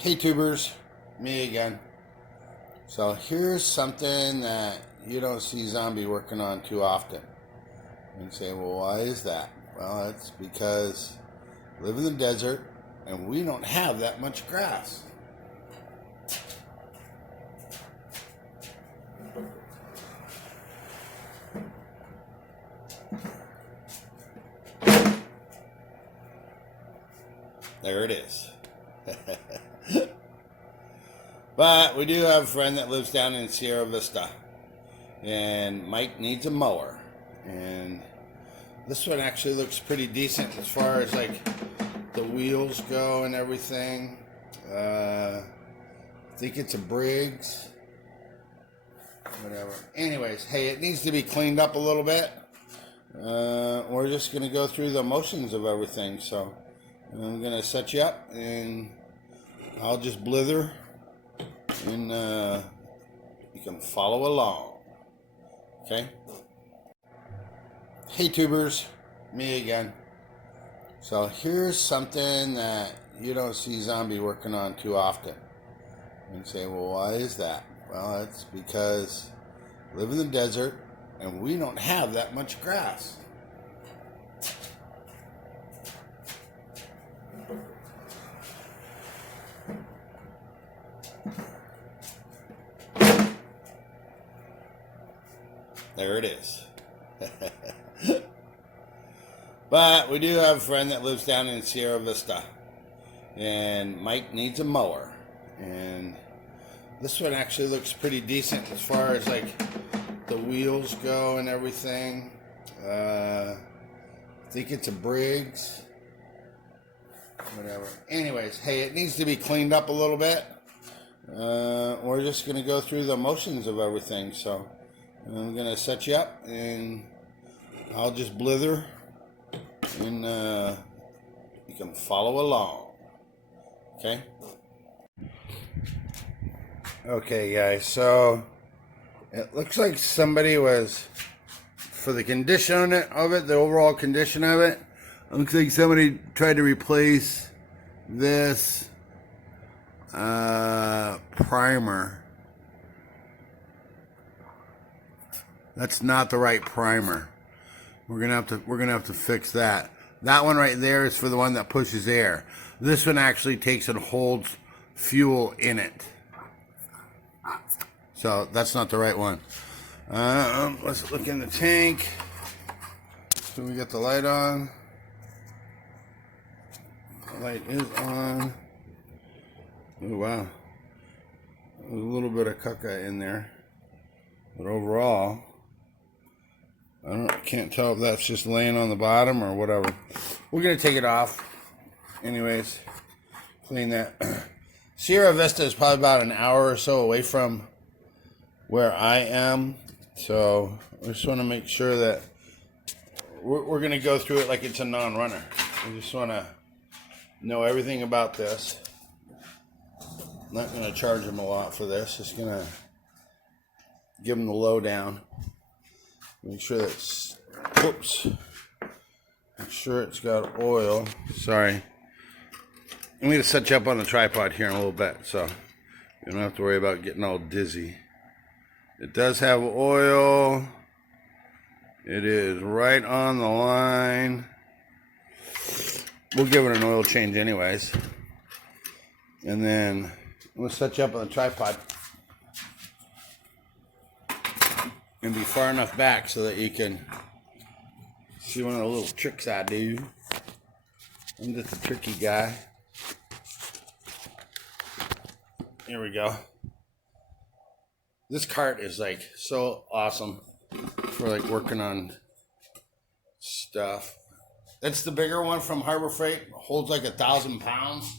Hey tubers, me again. So here's something that you don't see Zombie working on too often. And you say, well, why is that? Well, it's because we live in the desert and we don't have that much grass. There it is. But we do have a friend that lives down in Sierra Vista, and Mike needs a mower. And this one actually looks pretty decent as far as like the wheels go and everything. I think it's a Briggs. Whatever. Anyways, hey, it needs to be cleaned up a little bit. We're just going to go through the motions of everything. So I'm going to set you up and I'll just blither and you can follow along. Okay? Hey tubers, me again. So here's something that you don't see Zombie working on too often. And you say, well, why is that? Well, it's because we live in the desert and we don't have that much grass. There it is. But we do have a friend that lives down in Sierra Vista, and Mike needs a mower. And this one actually looks pretty decent as far as like the wheels go and everything. I think it's a Briggs. Whatever. Anyways, hey, it needs to be cleaned up a little bit. We're just going to go through the motions of everything. So I'm going to set you up and I'll just blither and you can follow along. Okay? Okay, guys, so it looks like somebody was, for the condition of it, the overall condition of it, it looks like somebody tried to replace this primer. That's not the right primer. We're gonna have to fix that. That one right there is for the one that pushes air. This one actually takes and holds fuel in it. So that's not the right one. Let's look in the tank. So we got the light on. The light is on. Oh wow. There's a little bit of caca in there. But overall, can't tell if that's just laying on the bottom or whatever. We're going to take it off. Anyways, clean that. Sierra Vista is probably about an hour or so away from where I am. So I just want to make sure that we're going to go through it like it's a non-runner. I just want to know everything about this. I'm not going to charge them a lot for this. Just going to give them the lowdown. Make sure that's, whoops. Make sure it's got oil. Sorry. I'm going to set you up on the tripod here in a little bit, so you don't have to worry about getting all dizzy. It does have oil. It is right on the line. We'll give it an oil change anyways. And then I'm going to set you up on the tripod and be far enough back so that you can see one of the little tricks I do. I'm just a tricky guy. Here we go. This cart is like so awesome for like working on stuff. That's the bigger one from Harbor Freight. Holds like 1,000 pounds.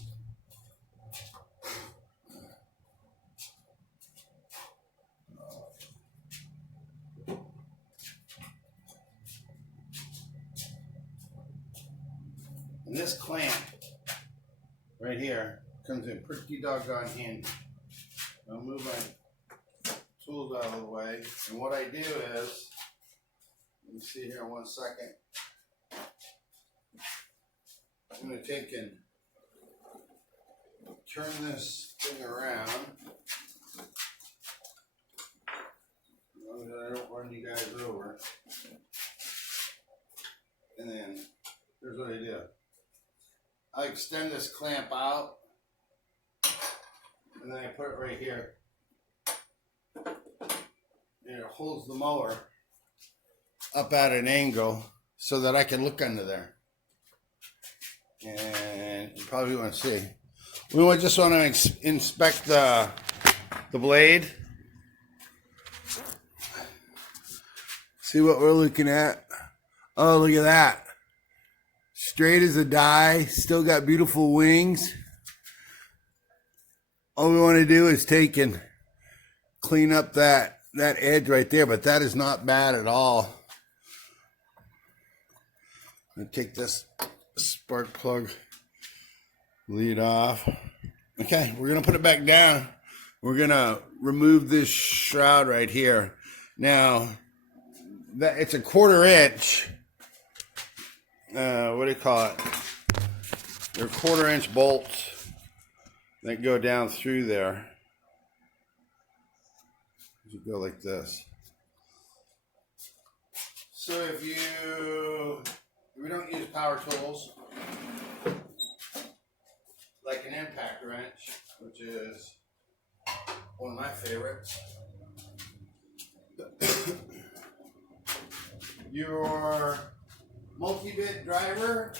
And this clamp right here comes in pretty doggone handy. I'll move my tools out of the way. And what I do is, let me see here in 1 second. I'm going to take and turn this thing around. As long as I don't run you guys over. And then, here's what I do. I extend this clamp out. And then I put it right here. And it holds the mower up at an angle so that I can look under there. And you probably want to see. We just want to inspect the blade. See what we're looking at. Oh, look at that. Straight as a die. Still got beautiful wings. All we want to do is take and clean up that edge right there, but that is not bad at all. I'm going to take this spark plug lead off. Okay, we're going to put it back down. We're going to remove this shroud right here. Now, it's a 1/4 inch. What do you call it? They're 1/4 inch bolts that go down through there. You go like this. So if we don't use power tools, like an impact wrench, which is one of my favorites, your multi-bit driver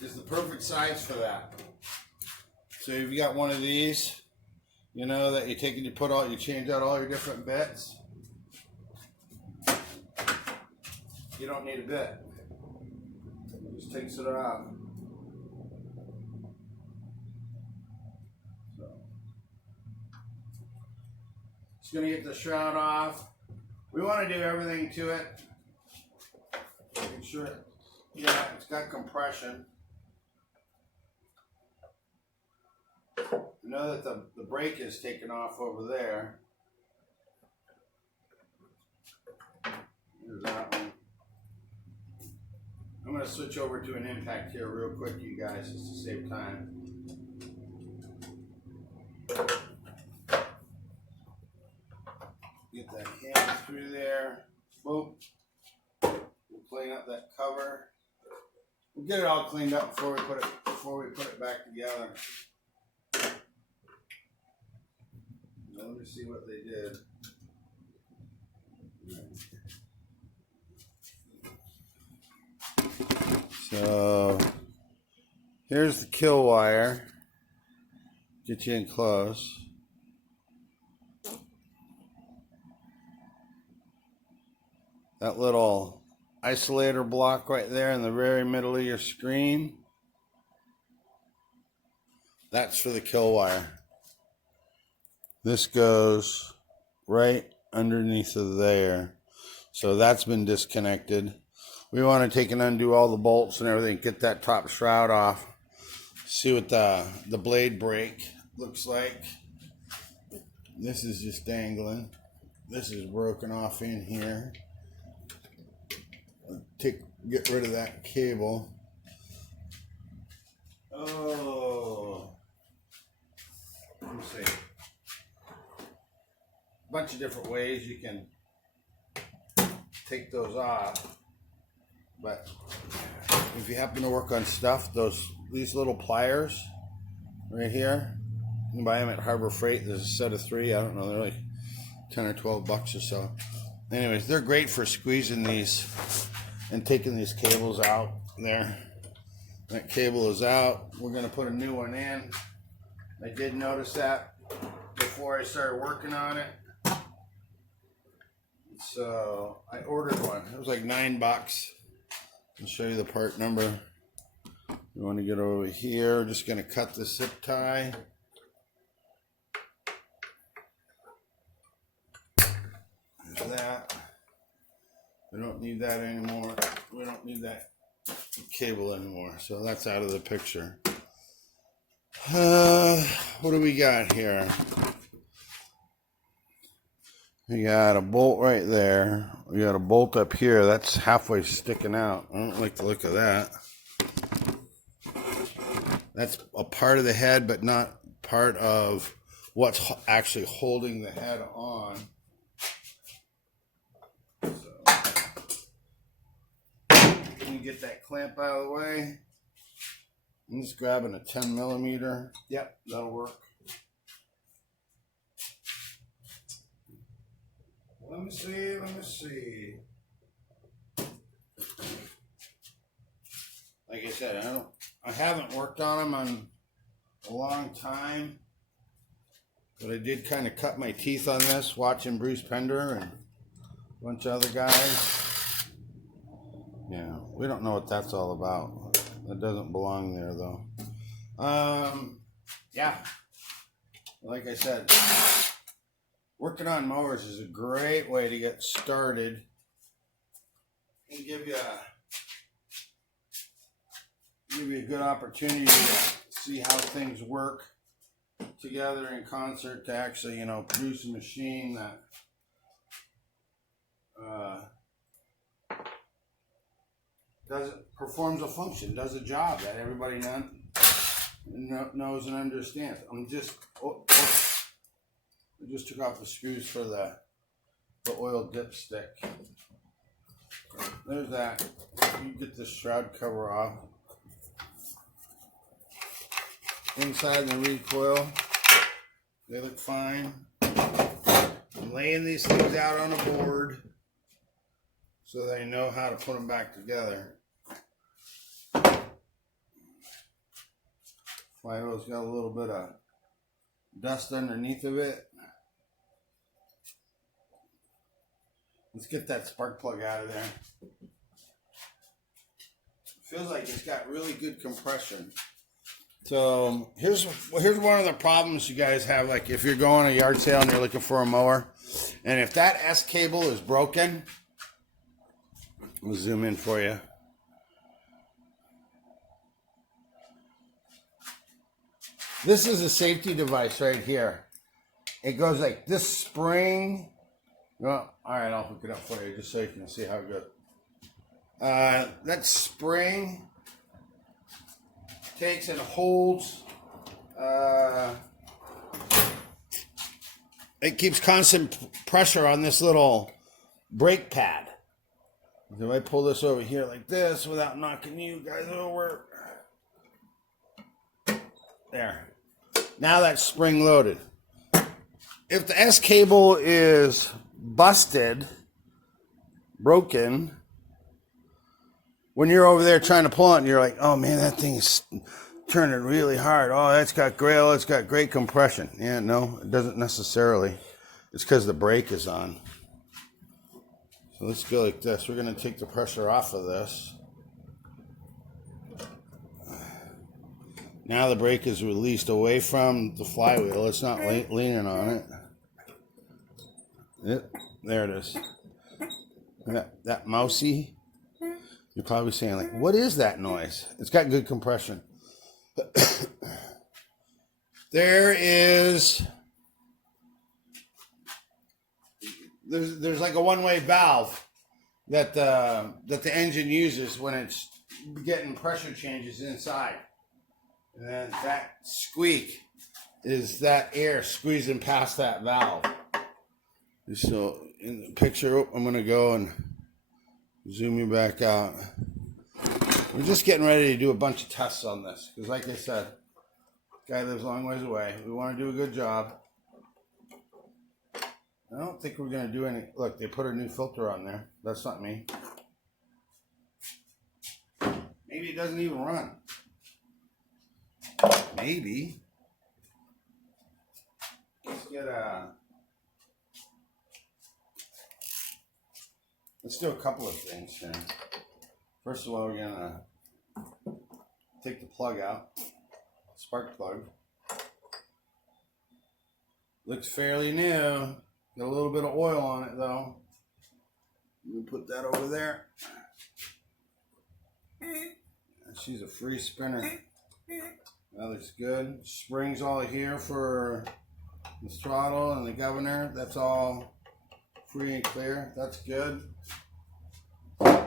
is the perfect size for that. So if you got one of these, you know, that you take and you change out all your different bits. You don't need a bit. It just takes it out. So, just gonna get the shroud off. We want to do everything to it. Making sure, yeah, it's got compression. You know that the brake is taken off over there. There's that one. I'm going to switch over to an impact here real quick, you guys, just to save time. Get that hand through there. Boom. We'll clean up that cover. We'll get it all cleaned up before we put it back together. Let me see what they did. So here's the kill wire. Get you in close. That little isolator block right there in the very middle of your screen. That's for the kill wire. This goes right underneath of there. So that's been disconnected. We want to take and undo all the bolts and everything, get that top shroud off. See what the blade brake looks like. This is just dangling. This is broken off in here. Get rid of that cable. Oh, let me see. Bunch of different ways you can take those off, but if you happen to work on stuff, these little pliers right here, you can buy them at Harbor Freight. There's a set of 3. I don't know, they're like 10 or 12 bucks or so. Anyways, they're great for squeezing these and taking these cables out there. That cable is out. We're going to put a new one in. I did notice that before I started working on it. So I ordered one. It was like $9. I'll show you the part number. You want to get over here. Just going to cut the zip tie. There's that. We don't need that anymore. We don't need that cable anymore. So that's out of the picture. What do we got here? We got a bolt right there. We got a bolt up here. That's halfway sticking out. I don't like the look of that. That's a part of the head, but not part of what's actually holding the head on. So, let me get that clamp out of the way. I'm just grabbing a 10 millimeter. Yep, that'll work. Let me see. Like I said, I haven't worked on them in a long time, but I did kind of cut my teeth on this watching Bruce Pender and a bunch of other guys. Yeah, we don't know what that's all about. That doesn't belong there though. Yeah, like I said, working on mowers is a great way to get started and give you a good opportunity to see how things work together in concert to actually, produce a machine that performs a function, does a job that everybody knows and understands. I just took off the screws for the oil dipstick. There's that. You get the shroud cover off. Inside the recoil, they look fine. I'm laying these things out on a board so they know how to put them back together. Flywheel's got a little bit of dust underneath of it. Let's get that spark plug out of there. Feels like it's got really good compression. So here's one of the problems you guys have, like if you're going to a yard sale and you're looking for a mower, and if that S cable is broken, we'll zoom in for you. This is a safety device right here. It goes like this spring. Well, all right, I'll hook it up for you just so you can see how it goes. That spring takes and holds. It keeps constant pressure on this little brake pad. If I pull this over here like this without knocking you guys over. There. Now that's spring loaded. If the S cable is busted, broken, when you're over there trying to pull it and you're like, oh man, that thing's turning really hard. Oh, it's got great compression. Yeah, no, it doesn't necessarily. It's because the brake is on. So let's go like this. We're going to take the pressure off of this. Now the brake is released away from the flywheel. It's not leaning on it. Yep, there it is. That mousy. You're probably saying, like, what is that noise? It's got good compression. There's like a one-way valve that the engine uses when it's getting pressure changes inside. And then that squeak is that air squeezing past that valve. So in the picture, I'm going to go and zoom you back out. We're just getting ready to do a bunch of tests on this. Because like I said, this guy lives a long ways away. We want to do a good job. I don't think we're going to do any... Look, they put a new filter on there. That's not me. Maybe it doesn't even run. Maybe. Let's do a couple of things here. First of all, we're gonna take the plug out, spark plug. Looks fairly new. Got a little bit of oil on it though. We'll put that over there. She's a free spinner. That looks good. Springs all here for the throttle and the governor. That's all free and clear. That's good. I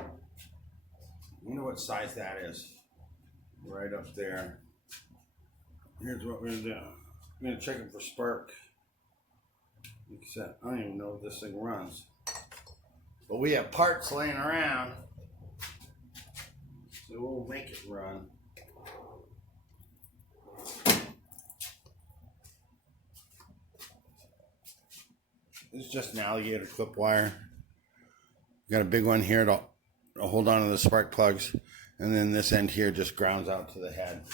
wonder what size that is. Right up there. Here's what we're gonna do. I'm gonna check it for spark. Like I said, I don't even know if this thing runs. But we have parts laying around, so we'll make it run. This is just an alligator clip wire. Got a big one here to hold on to the spark plugs, and then this end here just grounds out to the head.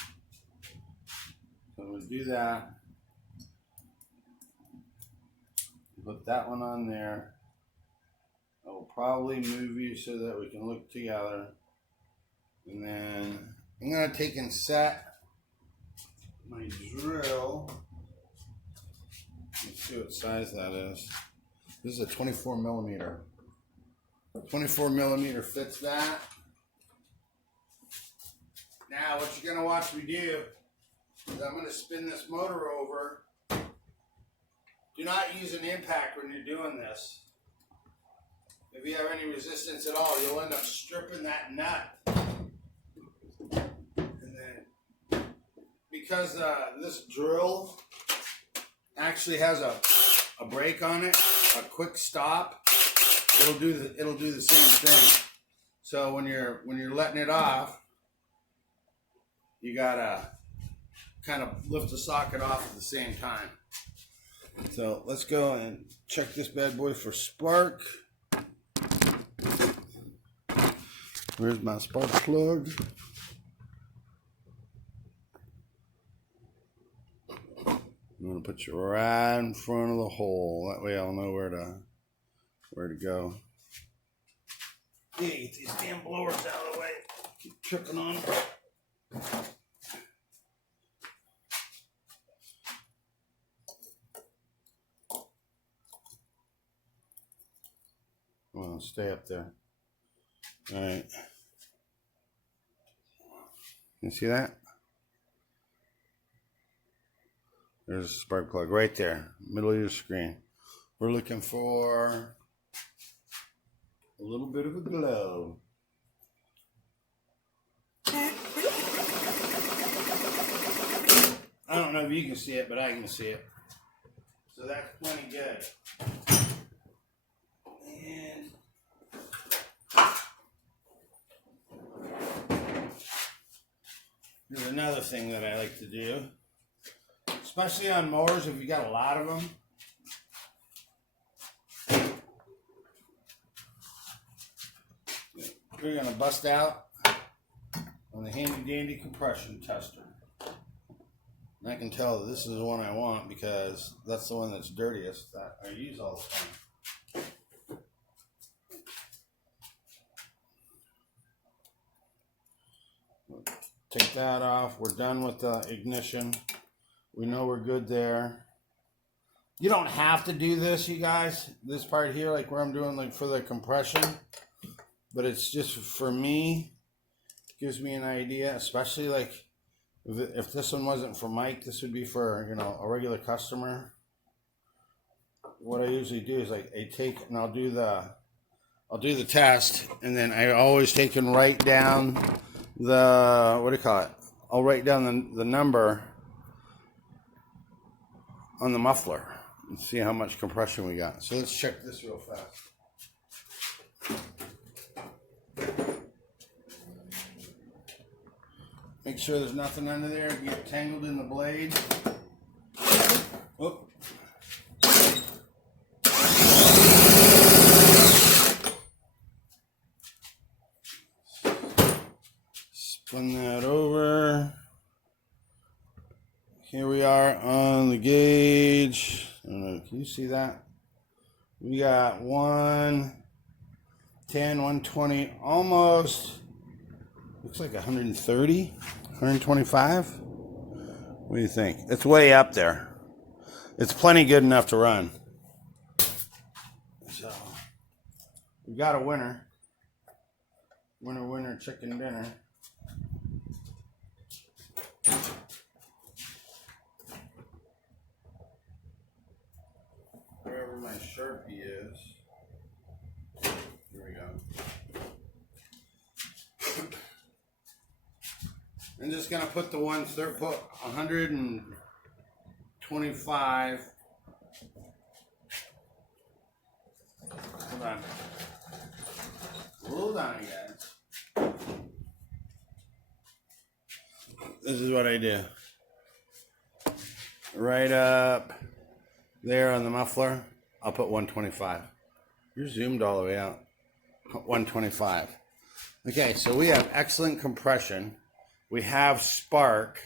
So we'll do that. Put that one on there. I will probably move you so that we can look together. And then I'm going to take and set my drill. Let's see what size that is. This is a 24 millimeter. 24 millimeter fits that. Now what you're going to watch me do is I'm going to spin this motor over. Do not use an impact when you're doing this. If you have any resistance at all, you'll end up stripping that nut. And then, because this drill actually has a brake on it, a quick stop, it'll do the same thing. So when you're letting it off, you gotta kind of lift the socket off at the same time. So let's go and check this bad boy for spark. Where's my spark plug? I'm gonna put you right in front of the hole. That way I'll know where to go. Yeah, get these damn blowers out of the way. Keep tripping on them. Well, stay up there. All right. You see that? There's a spark plug right there, middle of your screen. We're looking for a little bit of a glow. I don't know if you can see it, but I can see it. So that's plenty good. And here's another thing that I like to do, especially on mowers if you got a lot of them. We're going to bust out on the handy dandy compression tester. And I can tell this is the one I want because that's the one that's dirtiest that I use all the time. Take that off. We're done with the ignition. We know we're good there. You don't have to do this, you guys. This part here, like where I'm doing like for the compression. But it's just for me, gives me an idea, especially like if this one wasn't for Mike, this would be for, you know, a regular customer. What I usually do is like I take and I'll do the test, and then I always take and write down the, what do you call it? I'll write down the number on the muffler and see how much compression we got. So let's check this real fast. Make sure there's nothing under there. Get tangled in the blade. Oop. Spin that over. Here we are on the gauge. I don't know, can you see that? We got 110, 120, almost, looks like 130, 125. What do you think? It's way up there. It's plenty good enough to run. So, we got a winner. Winner, winner, chicken dinner. Wherever my Sharpie is. Here we go. I'm just gonna put the 1/3, put 125. Hold on, guys. This is what I do. Right up there on the muffler, I'll put 125. You're zoomed all the way out. 125. Okay, so we have excellent compression. We have spark.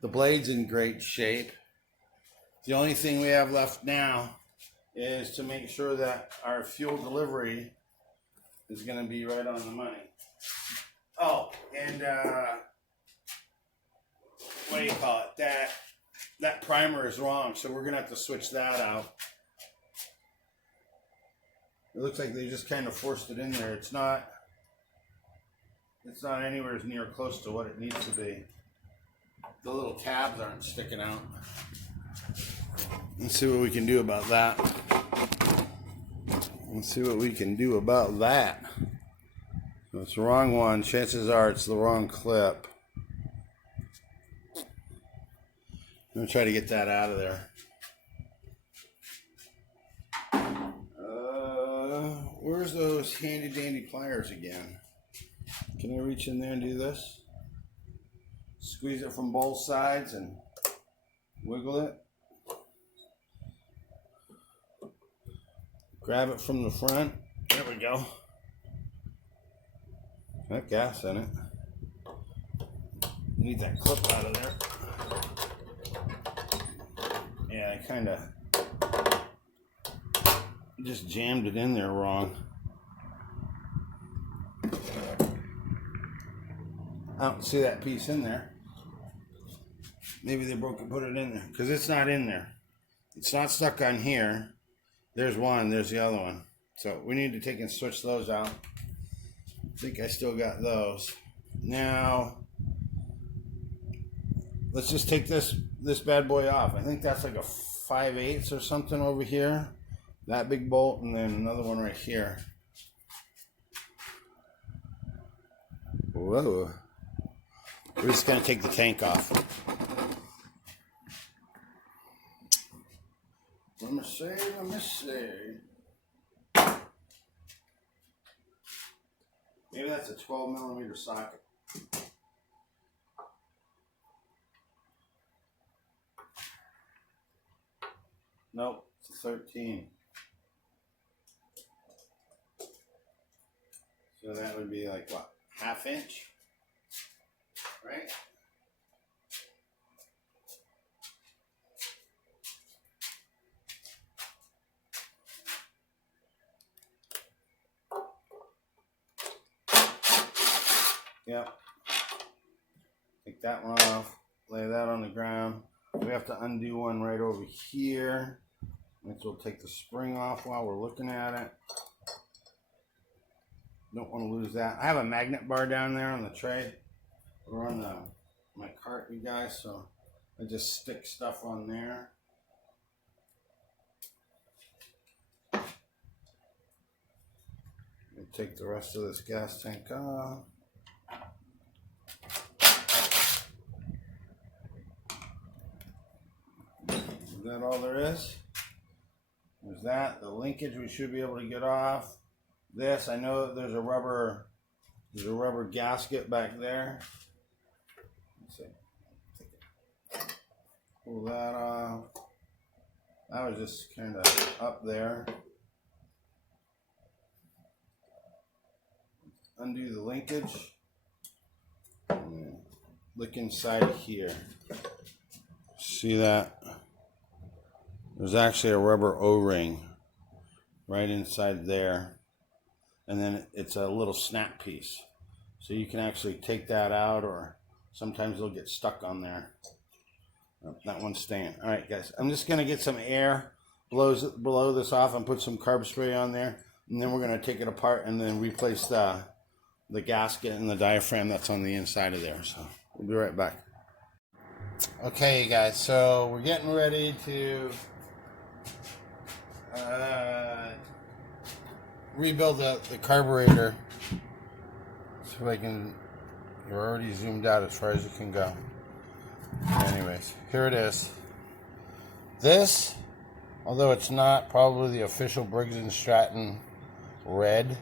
The blade's in great shape. The only thing we have left now is to make sure that our fuel delivery is going to be right on the money. Oh, and what do you call it? That primer is wrong, so we're going to have to switch that out. It looks like they just kind of forced it in there. It's not anywhere near close to what it needs to be. The little tabs aren't sticking out. Let's see what we can do about that. So it's the wrong one. Chances are it's the wrong clip. I'm going to try to get that out of there. Where's those handy dandy pliers again? Can I reach in there and do this? Squeeze it from both sides and wiggle it. Grab it from the front. There we go. Got gas in it. Need that clip out of there. Yeah, I kind of just jammed it in there wrong. I don't see that piece in there. Maybe they broke and put it in there because it's not in there. It's not stuck on here. There's one, there's the other one. So we need to take and switch those out. I think I still got those. Now, let's just take this bad boy off. I think that's like a 5/8 or something over here. That big bolt, and then another one right here. Whoa. We're just going to take the tank off. Let me see. Maybe that's a 12mm socket. Nope, it's a 13. So that would be like what? 1/2 inch? Right? Yep. Take that one off. Lay that on the ground. We have to undo one right over here. Next we'll take the spring off while we're looking at it. Don't want to lose that. I have a magnet bar down there on the tray or on my cart, you guys, so I just stick stuff on there. We'll take the rest of this gas tank off. Is that all there is? There's that. The linkage we should be able to get off. This, I know that there's a rubber gasket back there. Let's see. Pull that off. That was just kind of up there. Undo the linkage. And look inside of here. See that? There's actually a rubber O-ring right inside there. And then it's a little snap piece. So you can actually take that out, or sometimes it'll get stuck on there. Oh, that one's staying. All right, guys. I'm just going to get some air, blow this off, and put some carb spray on there. And then we're going to take it apart and then replace the gasket and the diaphragm that's on the inside of there. So we'll be right back. Okay, guys. So we're getting ready to rebuild the carburetor. So I can You're already zoomed out as far as you can go. Anyways, here it is. This, although it's not probably the official Briggs & Stratton red,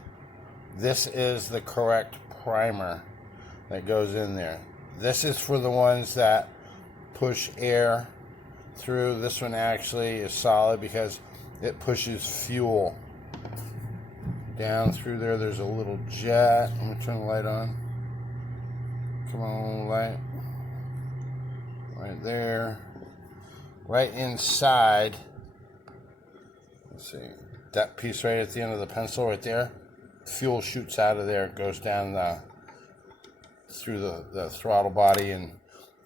this is the correct primer that goes in there. This is for the ones that push air through. This one actually is solid because it pushes fuel down through there. There's a little jet. I'm gonna turn the light on. Come on, light. Right there. Right inside. Let's see. That piece right at the end of the pencil right there. Fuel shoots out of there. It goes down through the throttle body and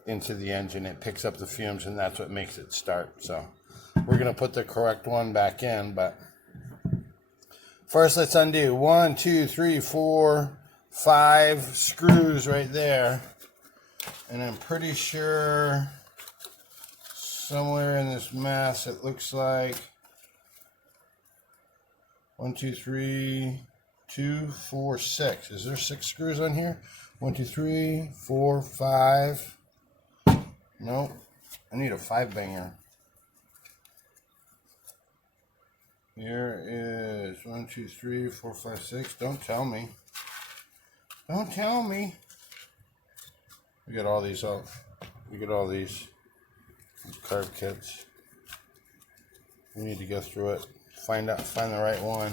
into the engine. It picks up the fumes, and that's what makes it start. So we're going to put the correct one back in, but first let's undo 1, 2, 3, 4, 5 screws right there. And I'm pretty sure somewhere in this mess it looks like 1, 2, 3, 2, 4, 6. Is there 6 screws on here? 1, 2, 3, 4, 5. Nope. I need a 5-banger. Here is 1, 2, 3, 4, 5, 6. Don't tell me. Don't tell me. We got all these out. We got all these carb kits. We need to go through it. Find the right one.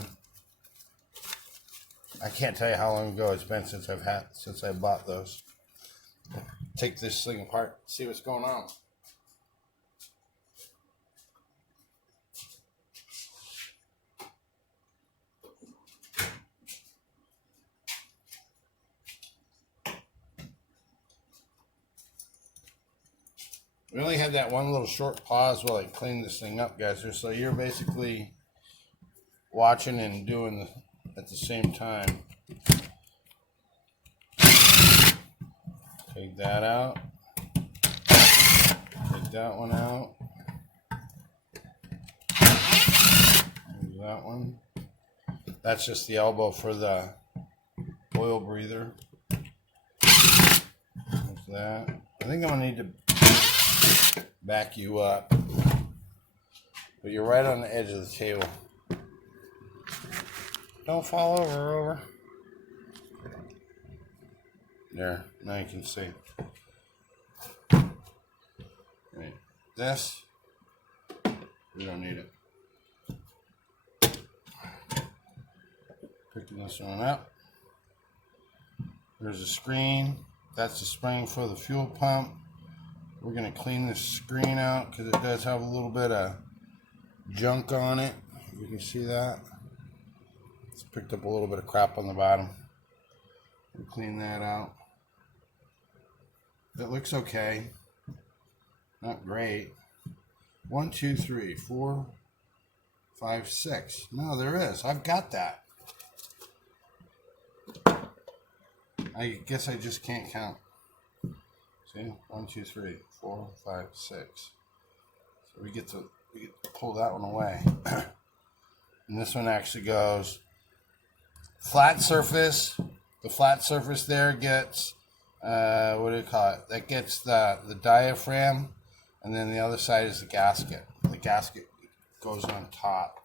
I can't tell you how long ago it's been since I bought those. Take this thing apart, see what's going on. We only had that one little short pause while I cleaned this thing up, guys. So you're basically watching and doing at the same time. Take that out. Take that one out. There's that one. That's just the elbow for the oil breather. There's that. I think I'm gonna need to back you up, but you're right on the edge of the table. Don't fall over. There, now you can see. Right. This, we don't need it. Picking this one up. There's a screen. That's the spring for the fuel pump. We're going to clean this screen out because it does have a little bit of junk on it. You can see that. It's picked up a little bit of crap on the bottom. We'll clean that out. It looks okay. Not great. 1, 2, 3, 4, 5, 6. No, there is. I've got that. I guess I just can't count. See? 1, 2, 3, 4, 5, 6. So we get to pull that one away. And this one actually goes flat surface. The flat surface there gets what do you call it? That gets the diaphragm, and then the other side is the gasket. The gasket goes on top.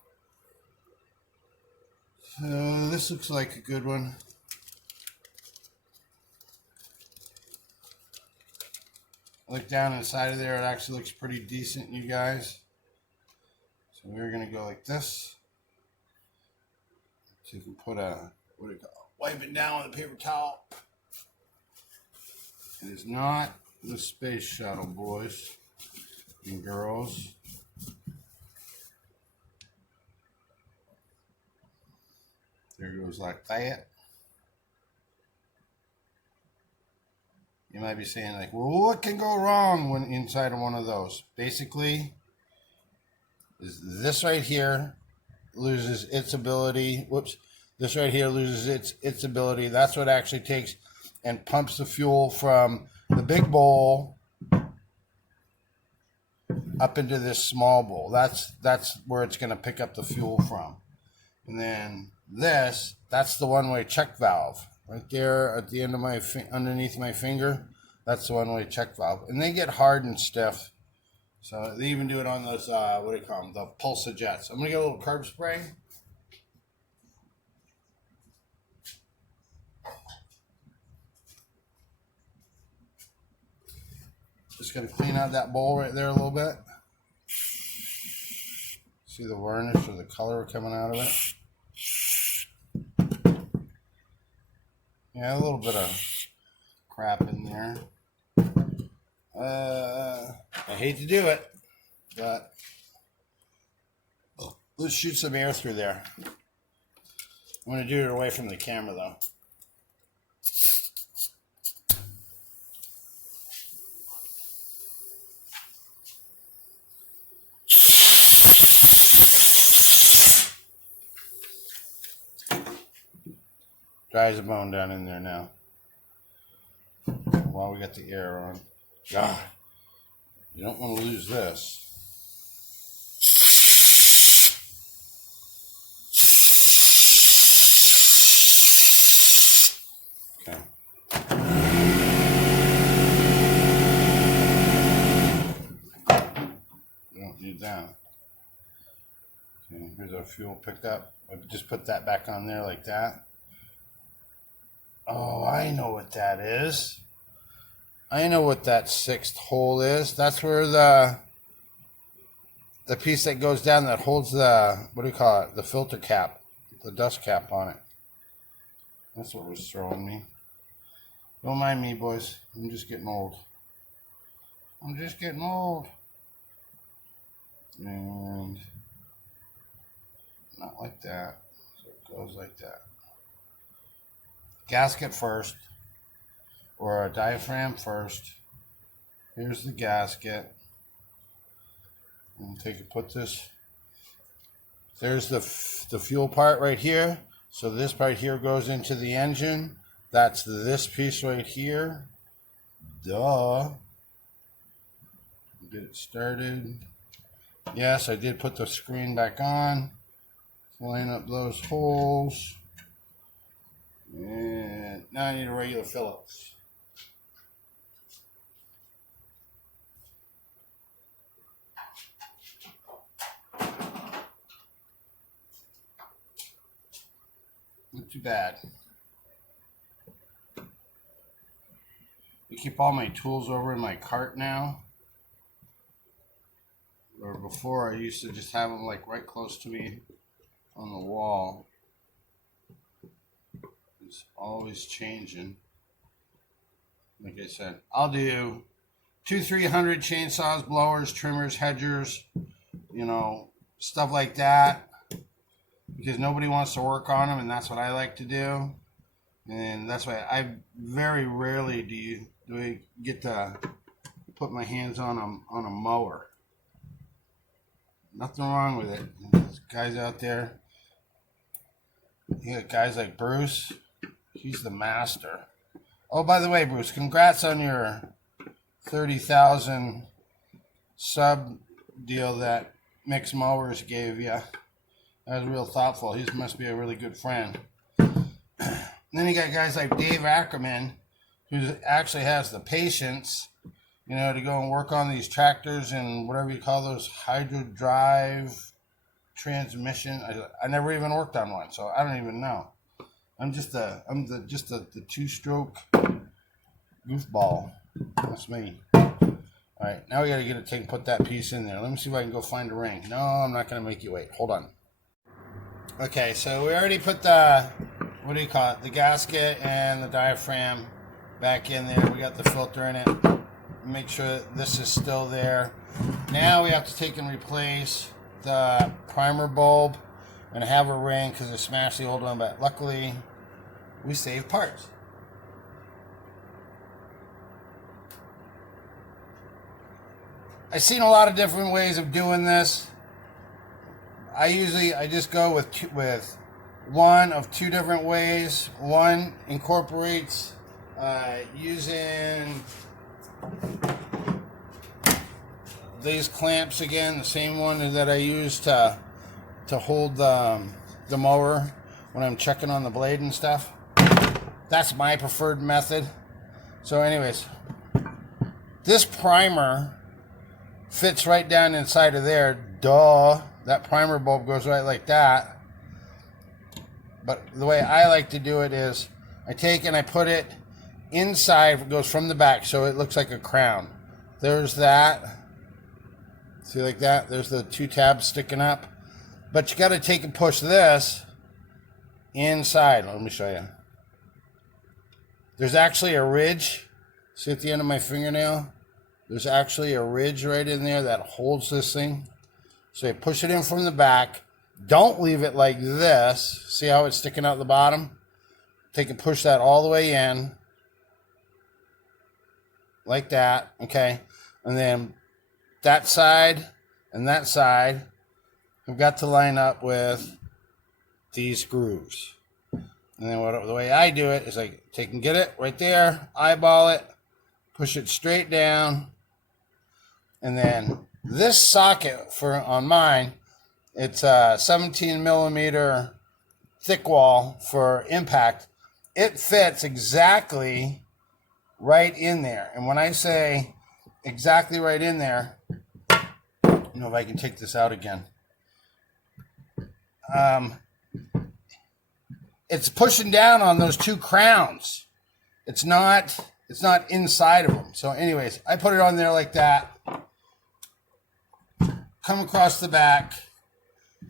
So this looks like a good one. Look down inside of there, it actually looks pretty decent, you guys. So we're gonna go like this. So you can put what do you call it? Wipe it down with a paper towel. It is not the space shuttle, boys and girls. There it goes like that. You might be saying like, well, what can go wrong when inside of one of those? Basically, is this right here loses its ability. Whoops. This right here loses its ability. That's what actually takes and pumps the fuel from the big bowl up into this small bowl. That's where it's going to pick up the fuel from. And then that's the one-way check valve. right there at the end of my underneath my finger. That's the one-way check valve, and they get hard and stiff. So they even do it on those what do you call them? The Pulsa jets. I'm gonna get a little curb spray. Just gonna clean out that bowl right there a little bit. See the varnish or the color coming out of it? Yeah, a little bit of crap in there. I hate to do it, but let's shoot some air through there. I'm going to do it away from the camera though. Dry as a bone down in there now. While we got the air on. God, you don't want to lose this. Okay. We don't need that. Okay, here's our fuel pickup. I just put that back on there like that. Oh, I know what that is. I know what that 6th hole is. That's where the piece that goes down that holds the, what do you call it? The filter cap, the dust cap on it. That's what was throwing me. Don't mind me, boys. I'm just getting old. I'm just getting old. And not like that. So it goes like that. Gasket first, or a diaphragm first. Here's the gasket. And put this. There's the fuel part right here. So this part here goes into the engine. That's this piece right here. Duh. Get it started. Yes, I did put the screen back on. Line up those holes. And now I need a regular Phillips. Not too bad. I keep all my tools over in my cart now. Or before I used to just have them like right close to me on the wall. It's always changing. Like I said, I'll do 200-300 chainsaws, blowers, trimmers, hedgers, you know, stuff like that, because nobody wants to work on them, and that's what I like to do. And that's why I very rarely do I get to put my hands on a mower. Nothing wrong with it. There's guys out there. You got guys like Bruce. He's the master. Oh, by the way, Bruce, congrats on your 30,000 sub deal that Mix Mowers gave you. That was real thoughtful. He must be a really good friend. Then you got guys like Dave Ackerman, who actually has the patience, you know, to go and work on these tractors and whatever you call those, hydro drive transmission. I never even worked on one, so I don't even know. I'm just the two-stroke goofball. That's me. All right, now we got to get it put that piece in there. Let me see if I can go find a ring. No, I'm not going to make you wait. Hold on. Okay, so we already put the, what do you call it, the gasket and the diaphragm back in there. We got the filter in it. Make sure this is still there. Now we have to take and replace the primer bulb and have a ring because I smashed the old one, but luckily we saved parts. I've seen a lot of different ways of doing this. I just go with one of two different ways. One incorporates using these clamps again, the same one that I use to hold the mower when I'm checking on the blade and stuff. that's my preferred method. So anyways, this primer fits right down inside of there. Duh. That primer bulb goes right like that. But the way I like to do it is I take and I put it inside. It goes from the back, so it looks like a crown. There's that. See, like that? There's the 2 tabs sticking up. But you got to take and push this inside. Let me show you. There's actually a ridge. See at the end of my fingernail? There's actually a ridge right in there that holds this thing. So you push it in from the back. Don't leave it like this. See how it's sticking out the bottom? Take and push that all the way in. Like that. Okay. And then that side and that side have got to line up with these grooves. And then the way I do it is I take and get it right there, eyeball it, push it straight down, and then this socket on mine, it's a 17 millimeter thick wall for impact. It fits exactly right in there. And when I say exactly right in there, you know, if I can take this out again. It's pushing down on those 2 crowns. It's not inside of them. So anyways, I put it on there like that. Come across the back.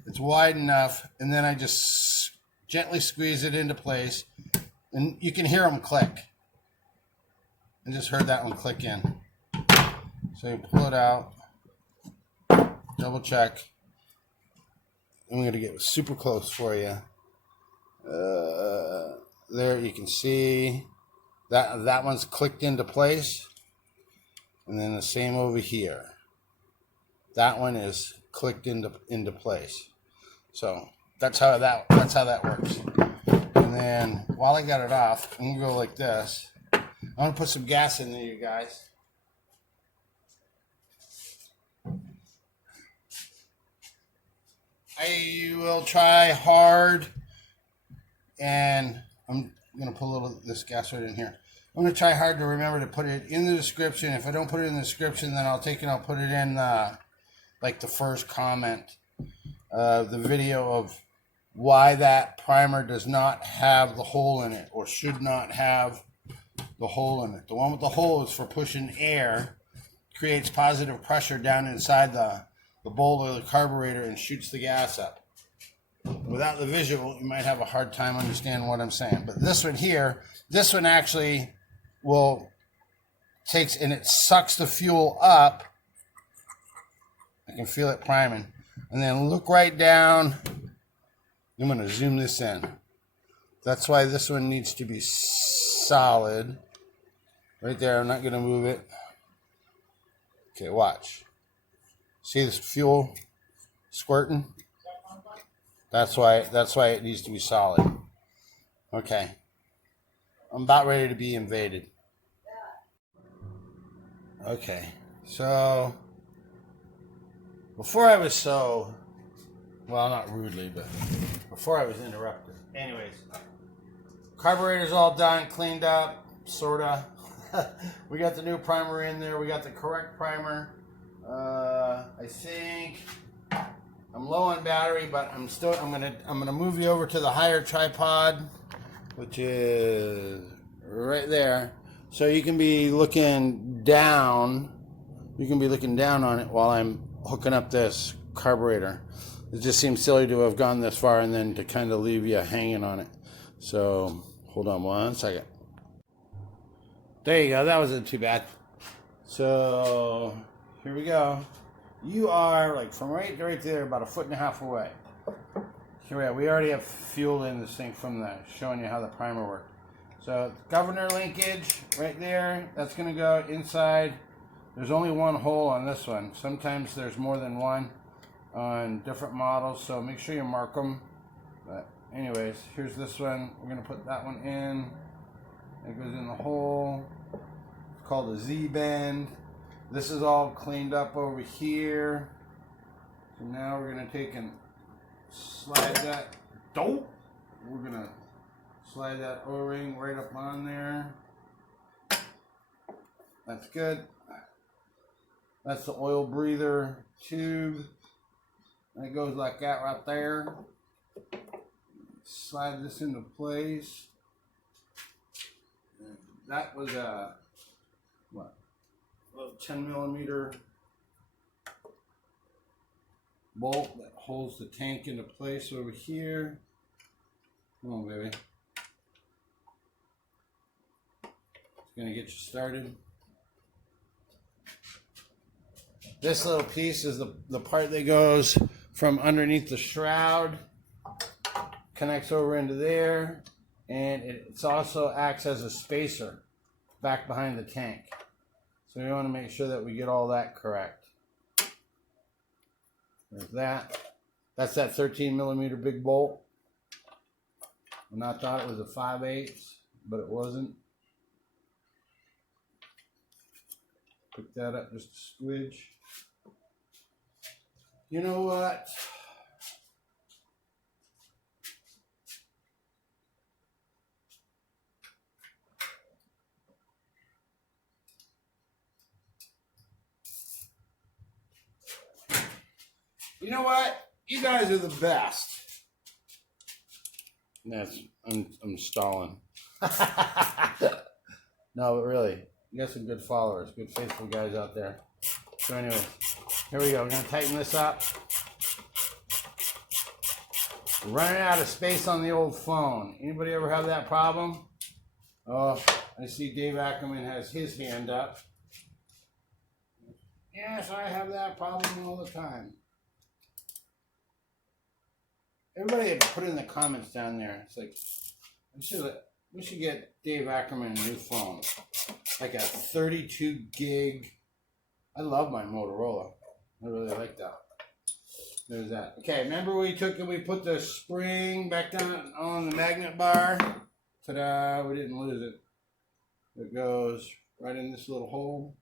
It's wide enough. And then I just gently squeeze it into place. And you can hear them click. I just heard that one click in. So you pull it out. Double check. I'm going to get super close for you. There you can see that one's clicked into place, and then the same over here. That one is clicked into place. So that's how that works. And then while I got it off, I'm gonna go like this. I'm gonna put some gas in there, you guys. I will try hard, and I'm going to put a little of this gas right in here. I'm going to try hard to remember to put it in the description. If I don't put it in the description, then I'll take it and I'll put it in like the first comment of the video of why that primer does not have the hole in it, or should not have the hole in it. The one with the hole is for pushing air, creates positive pressure down inside the bowl or the carburetor and shoots the gas up. Without the visual, you might have a hard time understanding what I'm saying. But this one here, this one actually takes and it sucks the fuel up. I can feel it priming. And then look right down. I'm going to zoom this in. That's why this one needs to be solid. Right there, I'm not going to move it. Okay, watch. See this fuel squirting? That's why it needs to be solid. Okay. I'm about ready to be invaded. Okay. So before I was well, not rudely, but before I was interrupted. Anyways, carburetor's all done, cleaned up, sorta. We got the new primer in there. We got the correct primer. I think I'm low on battery, but I'm gonna move you over to the higher tripod, which is right there. So you can be looking down. You can be looking down on it while I'm hooking up this carburetor. It just seems silly to have gone this far and then to kind of leave you hanging on it. So hold on one second. There you go. That wasn't too bad. So here we go. You are like from right there, about 1.5 feet away. Here we are. We already have fuel in this thing from showing you how the primer works. So governor linkage right there. That's going to go inside. There's only one hole on this one. Sometimes there's more than one on different models, so make sure you mark them. But anyways, here's this one. We're going to put that one in. It goes in the hole. It's called a Z-bend. This is all cleaned up over here. So now we're going to take and slide that. We're going to Slide that O-ring right up on there. That's good. That's the oil breather tube. That goes like that right there. Slide this into place. That was a, what, a 10 millimeter bolt that holds the tank into place over here. Come on, baby. It's gonna get you started. This little piece is the part that goes from underneath the shroud, connects over into there, and it also acts as a spacer back behind the tank. So we want to make sure that we get all that correct. There's that. That's that 13 millimeter big bolt. And I thought it was a 5/8, but it wasn't. Pick that up just a squidge. You know what? You know what? You guys are the best. That's I'm stalling. No, but really, you got some good followers, good faithful guys out there. So anyway, here we go. We're gonna tighten this up. We're running out of space on the old phone. Anybody ever have that problem? Oh, I see Dave Ackerman has his hand up. Yes, I have that problem all the time. Everybody put in the comments down there. It's like, we should get Dave Ackerman a new phone. Like a 32 gig. I love my Motorola. I really like that. There's that. Okay, remember we put the spring back down on the magnet bar? Ta-da, we didn't lose it. It goes right in this little hole.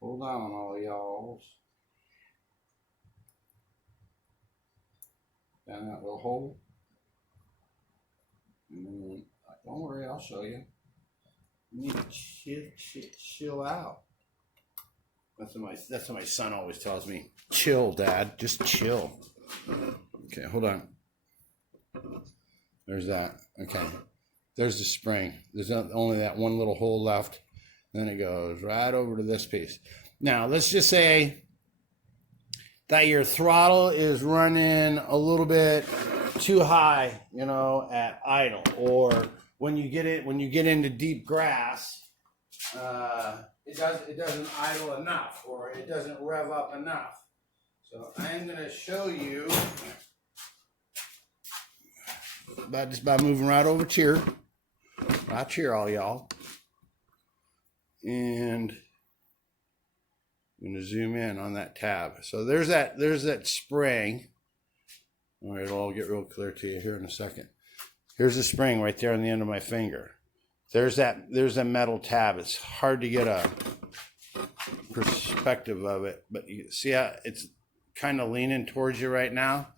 Hold on, all y'all. Down that little hole. And then, don't worry, I'll show you. You need to chill out. That's what my son always tells me. Chill, Dad. Just chill. Okay, hold on. There's that. Okay. There's the spring. There's only that one little hole left. Then it goes right over to this piece. Now, let's just say that your throttle is running a little bit too high, you know, at idle, or when you get into deep grass, it doesn't idle enough, or it doesn't rev up enough. So I am going to show you by moving right over here, right here, all y'all, and I'm going to zoom in on that tab. So there's that spring. All right, it'll all get real clear to you here in a second. Here's the spring right there on the end of my finger. There's a metal tab. It's hard to get a perspective of it, but you see how it's kind of leaning towards you right now?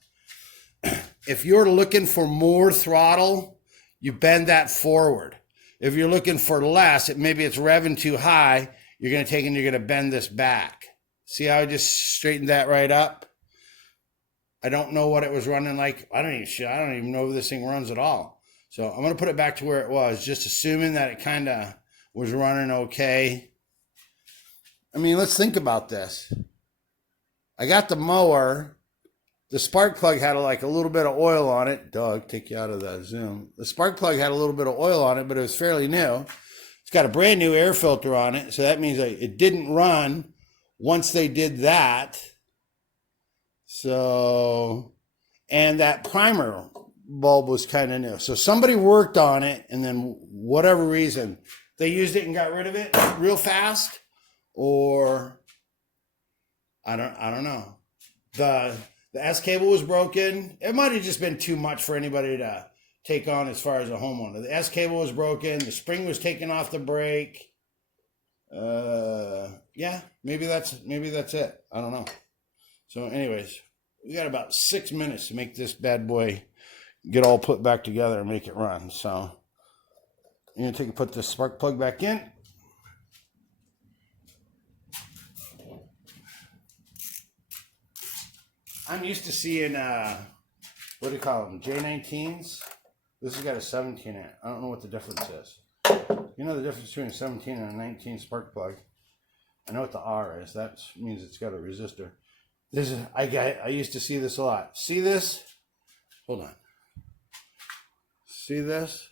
If you're looking for more throttle, you bend that forward. If you're looking for less, maybe it's revving too high, you're going to bend this back. See how I just straightened that right up? I don't know what it was running like. I don't even know if this thing runs at all. So I'm going to put it back to where it was, just assuming that it kind of was running okay. I mean, let's think about this. I got the mower. The spark plug had like a little bit of oil on it. Doug, take you out of the zoom. The spark plug had a little bit of oil on it, but it was fairly new. It's got a brand new air filter on it, so that means it didn't run once they did that. So, and that primer bulb was kind of new. So somebody worked on it, and then whatever reason, they used it and got rid of it real fast, or I don't know. The S cable was broken. It might have just been too much for anybody to take on as far as a homeowner. The S cable was broken. The spring was taken off the brake. Yeah, maybe that's it. I don't know. So anyways, we got about 6 minutes to make this bad boy get all put back together and make it run. So you're going to put the spark plug back in. I'm used to seeing, what do you call them, J19s? This has got a 17 in it. I don't know what the difference is. You know the difference between a 17 and a 19 spark plug? I know what the R is. That means it's got a resistor. This is, I used to see this a lot. See this? Hold on. See this?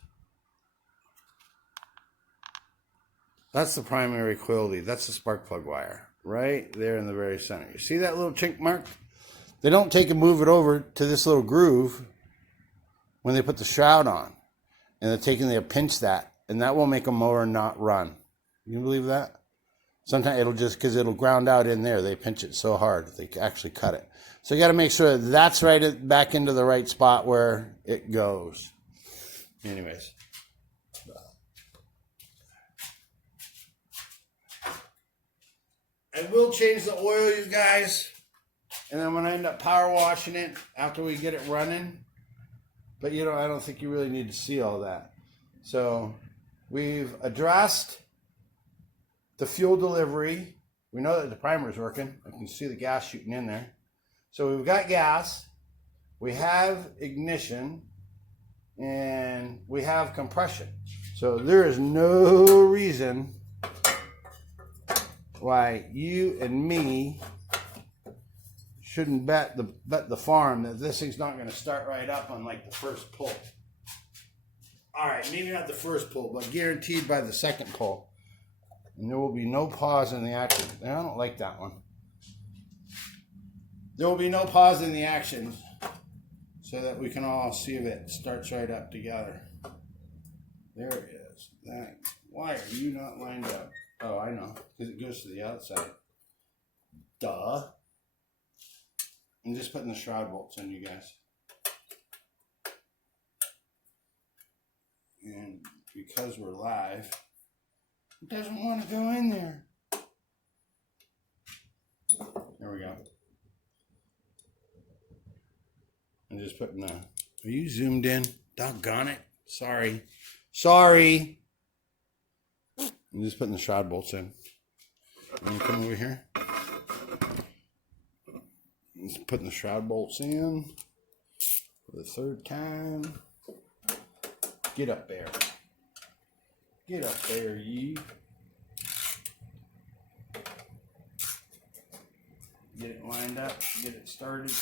That's the primary coil lead. That's the spark plug wire. Right there in the very center. You see that little chink mark? They don't take and move it over to this little groove when they put the shroud on. And they'll pinch that. And that will make a mower not run. You believe that? Sometimes it'll just, because it'll ground out in there, they pinch it so hard, they actually cut it. So you got to make sure that's right back into the right spot where it goes. Anyways. I will change the oil, you guys. And I'm going to end up power washing it after we get it running. But, you know, I don't think you really need to see all that. So we've addressed the fuel delivery. We know that the primer is working. I can see the gas shooting in there. So we've got gas. We have ignition. And we have compression. So there is no reason why you and me shouldn't bet the farm that this thing's not going to start right up on like the first pull. All right, maybe not the first pull, but guaranteed by the second pull. And there will be no pause in the action. I don't like that one. There will be no pause in the action so that we can all see if it starts right up together. There it is. Why are you not lined up? Oh, I know, because it goes to the outside. Duh. I'm just putting the shroud bolts in, you guys. And because we're live, it doesn't want to go in there. There we go. I'm just putting the... Are you zoomed in? Doggone it. Sorry. I'm just putting the shroud bolts in. Let me come over here. Just putting the shroud bolts in for the third time. Get up there. Get up there, you. Get it lined up. Get it started.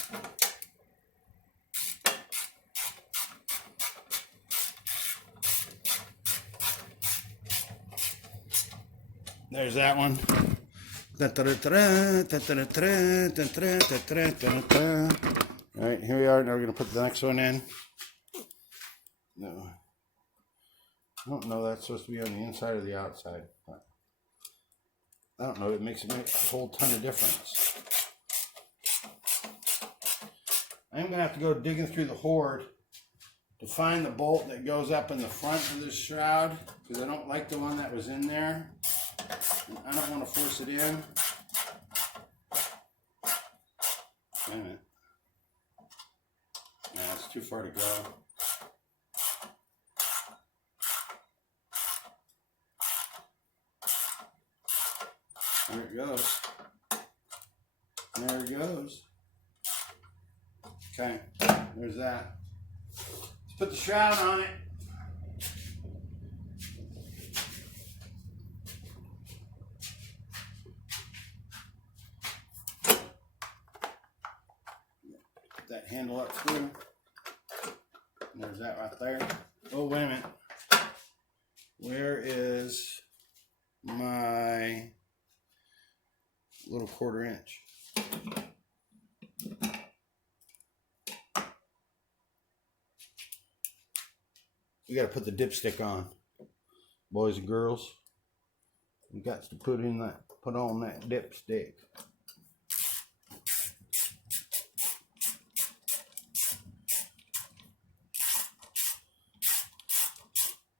There's that one. All right, here we are. Now we're going to put the next one in. No, I don't know. That's supposed to be on the inside or the outside. But I don't know. It makes a whole ton of difference. I'm going to have to go digging through the hoard to find the bolt that goes up in the front of this shroud, because I don't like the one that was in there. I don't want to force it in. Wait a minute. No, it's too far to go. There it goes. There it goes. Okay, there's that. Let's put the shroud on it. That handle up through. And there's that right there. Oh, wait a minute. Where is my little 1/4 inch? We got to put the dipstick on, boys and girls. We got to put on that dipstick.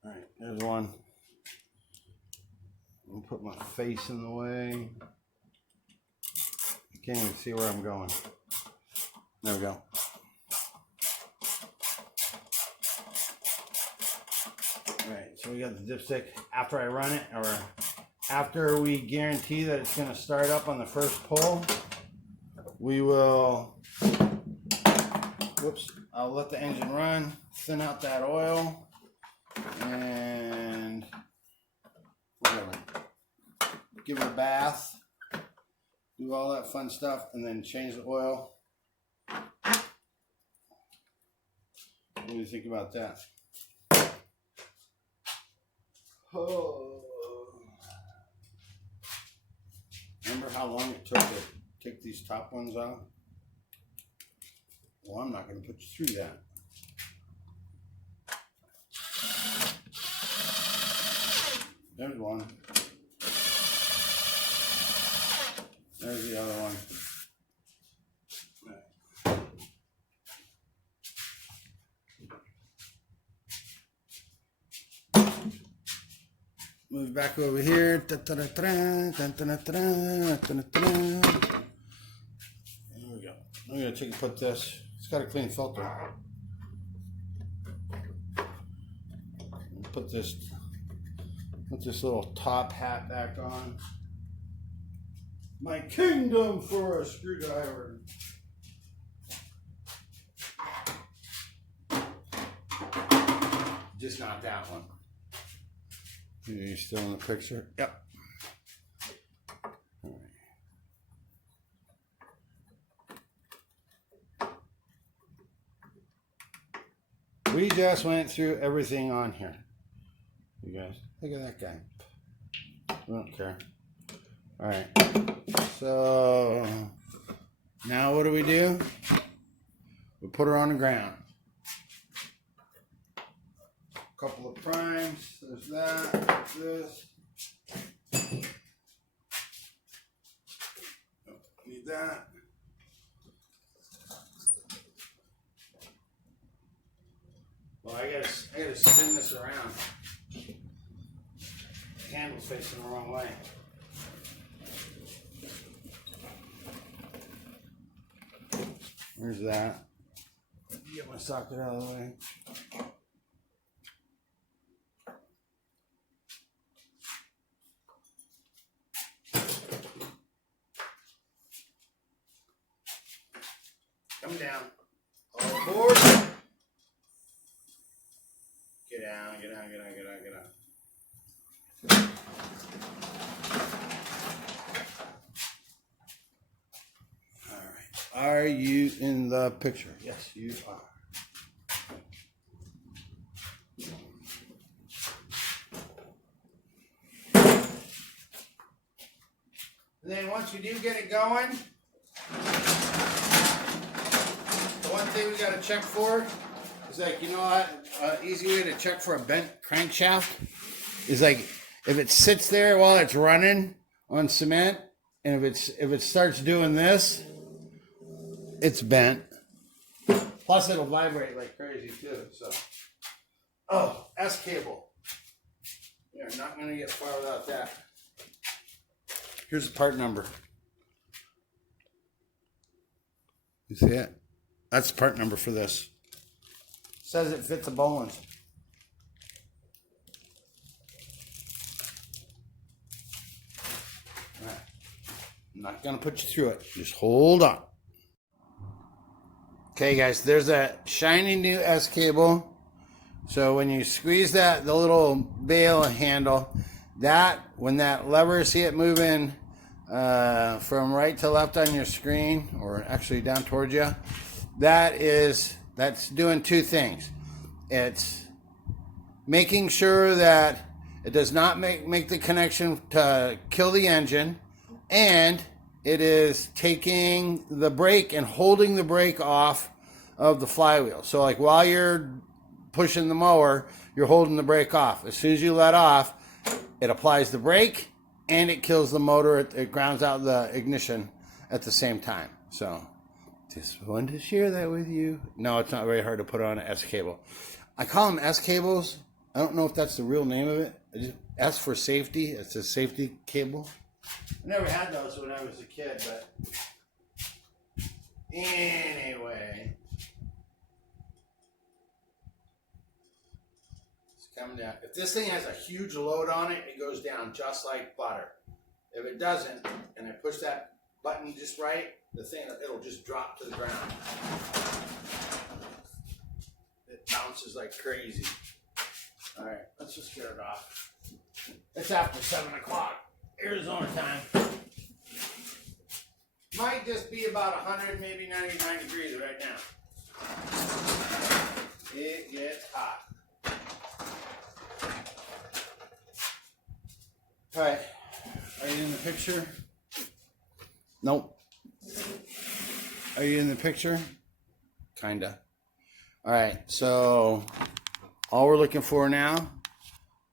All right, there's one. I'll put my face in the way. I can't even see where I'm going. There we go. Alright, so we got the dipstick. After I run it, or after we guarantee that it's going to start up on the first pull, we will, I'll let the engine run, thin out that oil, and whatever. Give it a bath, do all that fun stuff, and then change the oil. What do you think about that? Oh. Remember how long it took to take these top ones out? Well, I'm not going to put you through that. There's one. There's the other one. Move back over here. There we go. I'm going to put this. It's got a clean filter. Put this little top hat back on. My kingdom for a screwdriver. Just not that one. Are you still in the picture? Yep. All right. We just went through everything on here. You guys, look at that guy. We don't care. All right. So now what do? We put her on the ground. Couple of primes. There's that. This. Need that. Well, I gotta spin this around. The handle's facing the wrong way. Where's that? Get my socket out of the way. Come down. All aboard. Get down, get down, get down, get down, get down. All right. Are you in the picture? Yes, you are. And then once you do get it going, one thing we got to check for is like, you know what, easy way to check for a bent crankshaft is like if it sits there while it's running on cement, and if it starts doing this, it's bent. Plus it'll vibrate like crazy too. So, oh, S cable. You're not going to get far without that. Here's the part number. You see it? That's the part number for this. It says it fits a Bolens. All right. I'm not going to put you through it. Just hold on. Okay, guys, there's a shiny new S cable. So when you squeeze that, the little bail handle, when that lever, see it moving from right to left on your screen, or actually down towards you, that's doing two things. It's making sure that it does not make the connection to kill the engine, and it is taking the brake and holding the brake off of the flywheel. So like while you're pushing the mower, you're holding the brake off. As soon as you let off, it applies the brake and it kills the motor. It grounds out the ignition at the same time. So just wanted to share that with you. No, it's not very hard to put on an S cable. I call them S cables. I don't know if that's the real name of it. S for safety. It's a safety cable. I never had those when I was a kid, but anyway. It's coming down. If this thing has a huge load on it, it goes down just like butter. If it doesn't, and I push that button just right, the thing, it'll just drop to the ground. It bounces like crazy. All right, let's just get it off. It's after 7 o'clock, Arizona time. Might just be about 100, maybe 99 degrees right now. It gets hot. All right, are you in the picture? Nope. Are you in the picture? Kinda. All right, so all we're looking for now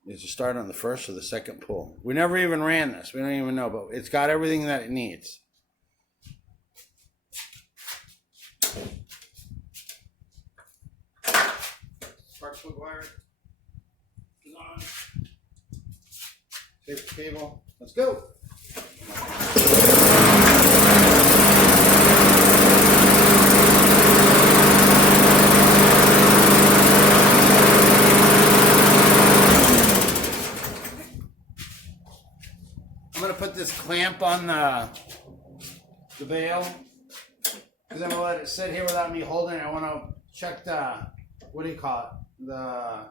is to start on the first or the second pull. We never even ran this. We don't even know, but it's got everything that it needs. Spark plug wire is on. Tape the cable. Let's go. I'm going to put this clamp on the bail because I'm going to let it sit here without me holding it. I want to check the, what do you call it, the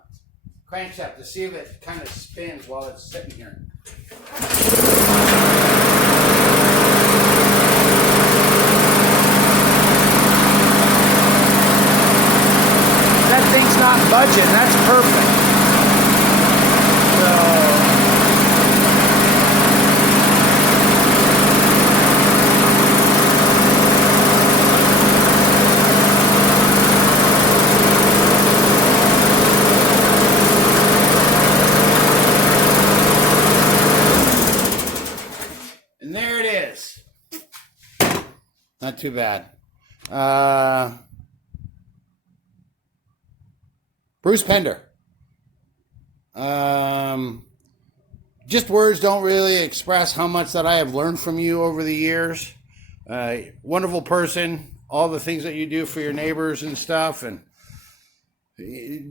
crankshaft to see if it kind of spins while it's sitting here. That thing's not budging. That's perfect. So, and there it is. Not too bad. Bruce Pender. Just words don't really express how much that I have learned from you over the years. Wonderful person. All the things that you do for your neighbors and stuff. And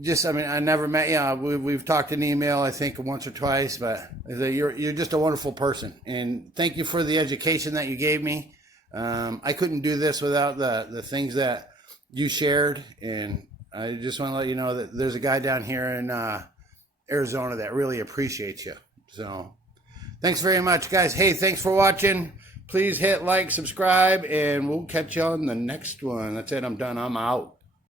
just, I mean, I never met you. We've talked in email, I think, once or twice. But you're just a wonderful person. And thank you for the education that you gave me. I couldn't do this without the things that you shared. And I just want to let you know that there's a guy down here in Arizona that really appreciates you. So thanks very much, guys. Hey, thanks for watching. Please hit like, subscribe, and we'll catch you on the next one. That's it. I'm done. I'm out.